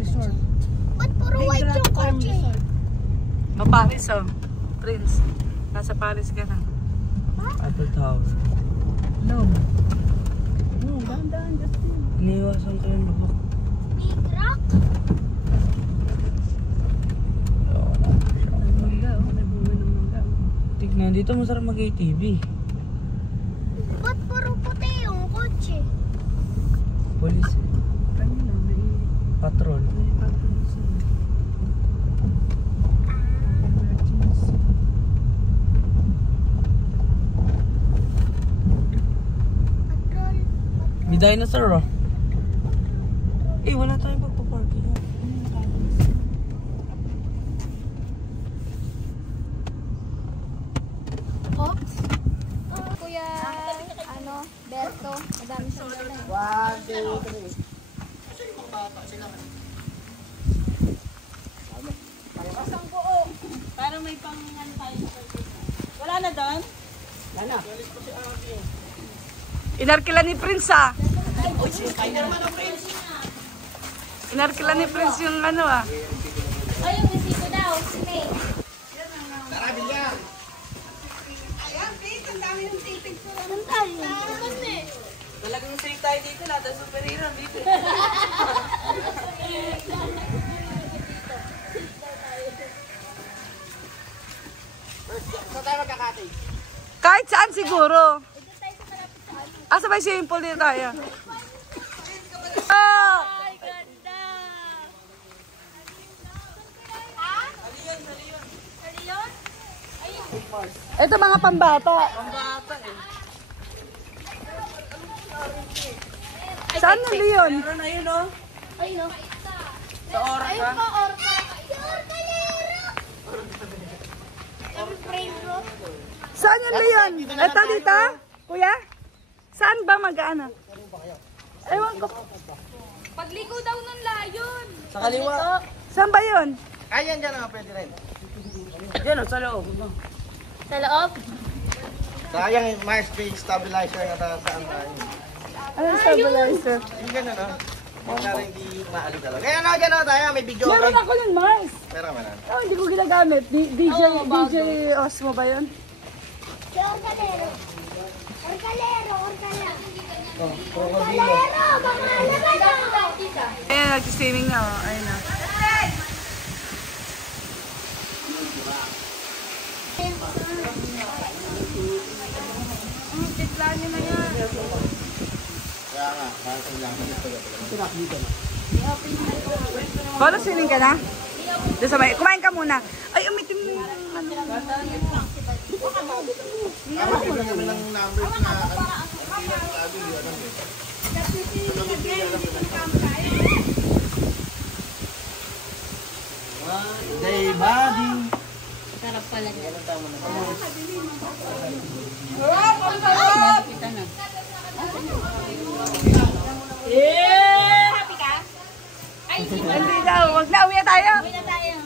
resort. Ba't puro white yung kotse? Paris oh. Prince. Nasa Paris ka na. Apple Tower. No. No, dahan-dahan, Justin. Iniiwasan ko yung lubok. Big rock? May mangga, oh. May bunga ng mangga. Tignan, dito masarap mag-ATV. Ba't puro puti yung kotse? Police eh. Kanina, may Patrol. patrol sila. Emergency. Patrol. May dinosaur oh. Eh, wala tayong pagpaparking. Oops. Kuya, ano, Berto, madami siyang dala. 1, 2, 3. Para may pang ano tayo. Wala na doon? Wala na. Inarkila ni Prince ah. Inarkila ni Prince yung ano ah. Ay, yung resibo daw, snake. Tara, bilyan. Ang tayo. Talagang safe tayo dito. Lahat ng superhero dito. Saan tayo magkakati? Kahit saan siguro. Asa ba yung swimming pool dito tayo? Oh! Ay, ganda. Haliyon? Ito mga pambata. Saan yung Leon? Meron ayun oh. Ay, no. Sa oras Ayun ha. pa, orca. Orcalero! Yung frame ko. Saan yung Leon? Ito dito? Kuya? Saan ba mag-ano? Ewan ko. Pagligo daw ng layon. Sa kaliwa. Saan ba yun? Ayan dyan ang pwede rin. Diyan oh, sa loob. Sa loob? Sayang yung Mars Base Stabilizer na saan tayo. Ano yung stabilizer? Yung gano'n no? Para hindi maalog-alog. Ngayon na dyan tayo, may video. Meron ako yun, Mars. Meron man. Oh, hindi ko ginagamit. DJ Osmo ba yun? Si Orcalero. Orcalero, Orcalero. Oh, krokodilo. Orcalero, baka naman ako. Ayan, nag-swimming na oh. Ayun na. Tiklaan nyo na yan. Kaya nga, parang lang. Bolo, swimming ka na? Doon sa may, kumain ka muna. Ay, umitim mo yung ano. Bigyan kami ng numbers na Day body. Sarap pala niya. Happy ka? Ay, Hindi daw, wag na, uwi na tayo. uwi na tayo.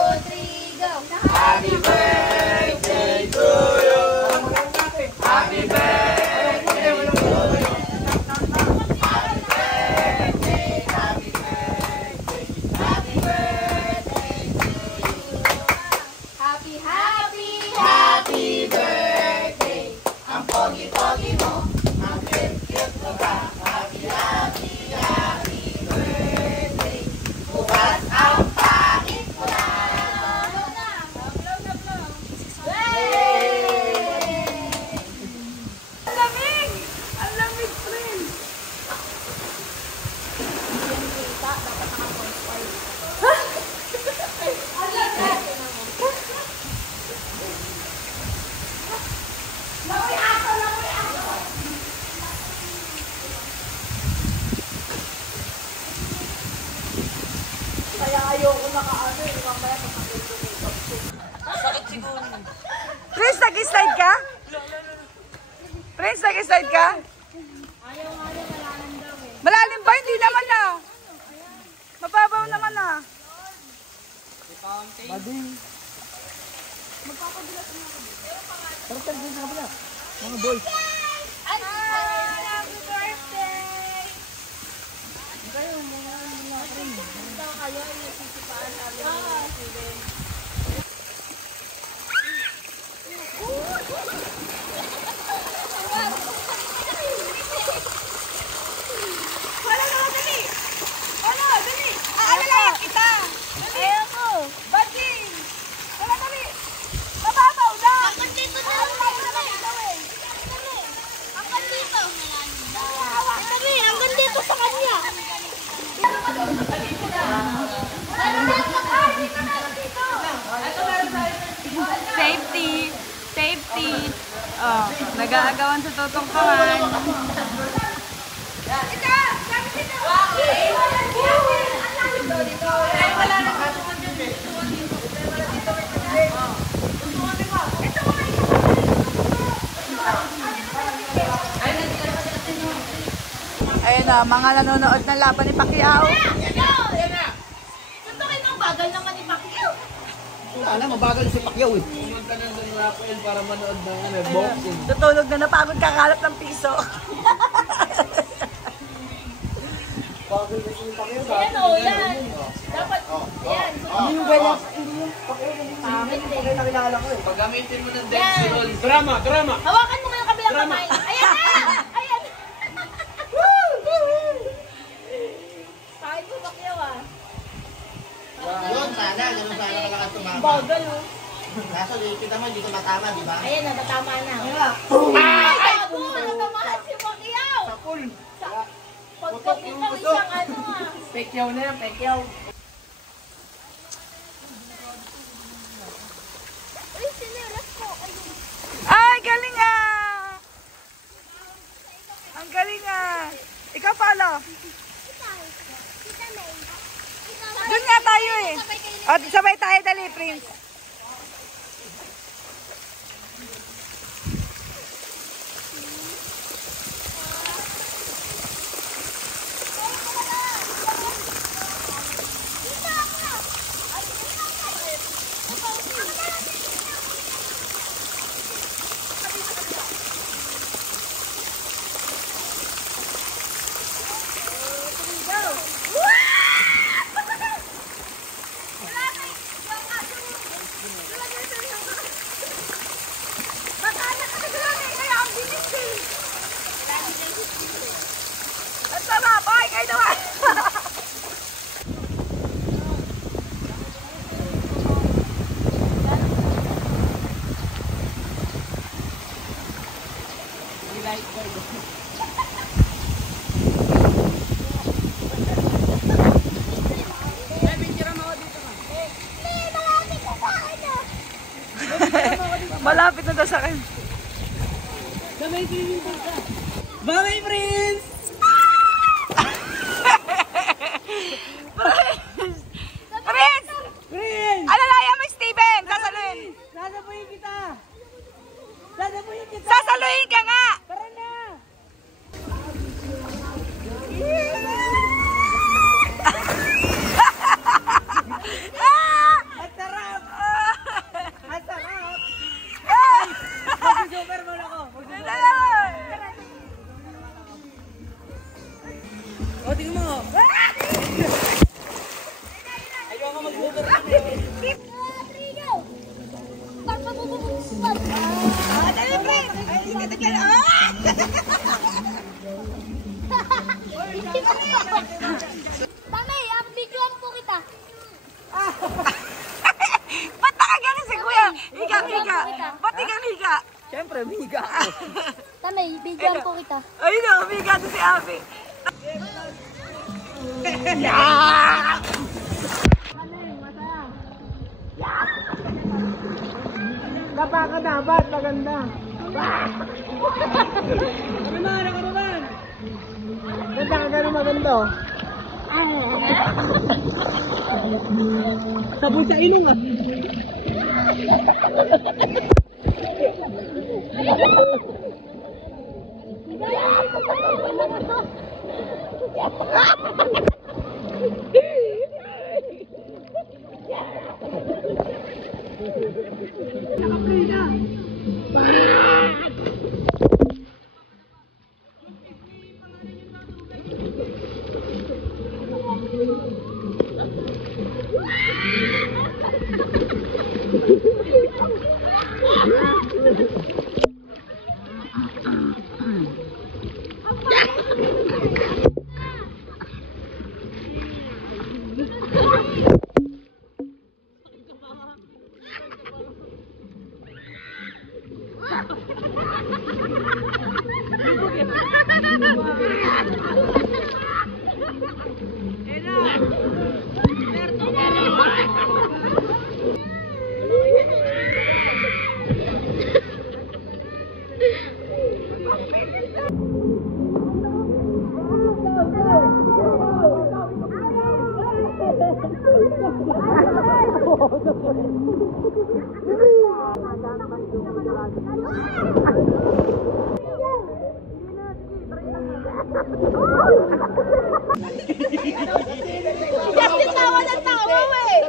2, 3, go. Happy birthday to you. Happy birthday to you. Happy birthday, happy birthday, happy birthday to you. Happy, happy, Happy birthday. Ang pogi-pogi mo, ang cute-cute mo pa. Happy, happy, happy birthday. Bukas ang pait mo na. Ang lamig! Ang lamig, Prince! Sakit siguro. Prince, nag-slide ka? Prince, nag-slide ka? Malalim ba? Hindi naman na. Mababaw naman na. Bading. Pero tag din sa kabila. Mga boys. Ay, happy birthday! tayo. Yung sisipaan namin. Wala na, dali! Wala, dali! Aalalayan kita! Dali! Ayoko. Baging! Wala, dali! Mababaw na! Hanggang dito na lang. Dali. Hanggang dito. Dali, hanggang dito sa kanya. Safety! Safety! Oh, nag-aagawan sa tutungtungan. Ayun na, mga nanonood ng laban ni Pacquiao. Suntukin mo, bagal naman ni Pacquiao. Wala, mabagal si Pacquiao eh. Pumunta na sa Rafael para manood ng boxing. Tutulog na, napagod kakalat ng piso. Bagal na si Pacquiao. Ayan o, yan. Dapat, yan. Hindi yung ganyan. Hindi yung Pacquiao. Hindi nakilala ko eh. Pagamitin mo ng Dextrol. Drama! Hawakan mo nga yung kabilang kamay. Ayan na! Ayan! Kahit mo Pacquiao ah. Yun, sana. Ganun sana kalakas tumama. Bagal oh. Kaso kita mo, hindi ko matama, di ba? Ayan na, natama na. Ay, gago! Natamahan si Pacquiao! Sapul! Pagkapit ng isang ano ah. Pekyaw na yan, pekyaw. Uy, siniras ko. Ayun. Ay, galing ah! Ang galing ah! Ikaw pala. Doon nga tayo eh. O, sabay tayo, dali, Prince. Ang sama, boy! Kayo naman! Malapit na daw sa akin. Bye, Prince! Prince! Prince! Alalayan mo, Steven! Sasaluhin! Sasabuhin kita! Sasabuhin kita! Sasaluhin ka nga! Tara na! Ang sarap! Ang sarap! Mag-super muna ako! O, tingnan mo! Ayaw ka mag-super kami! Dali, Prince! Ay, hindi ka dyan! Tanay, videoan po kita. Ba't nakagaling si Kuya? Higa. Ba't higa? Siyempre, miga! Tanay, videoan po kita. Ayun o, higa to si Abby. Dapa ka dapat, maganda! Ano naman? Ganda ka gano'n maganda. Sabon sa ilong ah. Justin, tawa ng tawa eh!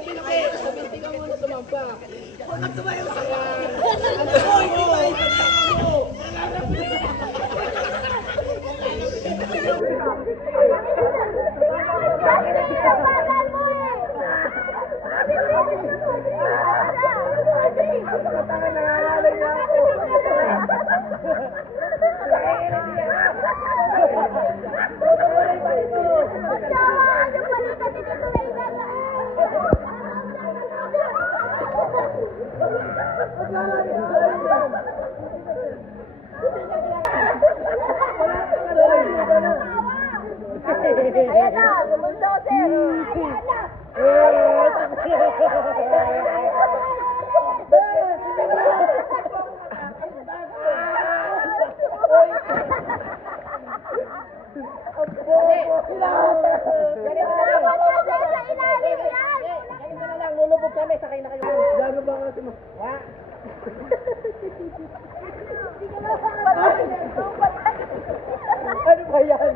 Ayan na, bulldozer! Ayan na! Lulubog kami, sakay na kayo. Gago ba kasi mo? Ha? Ano ba yan?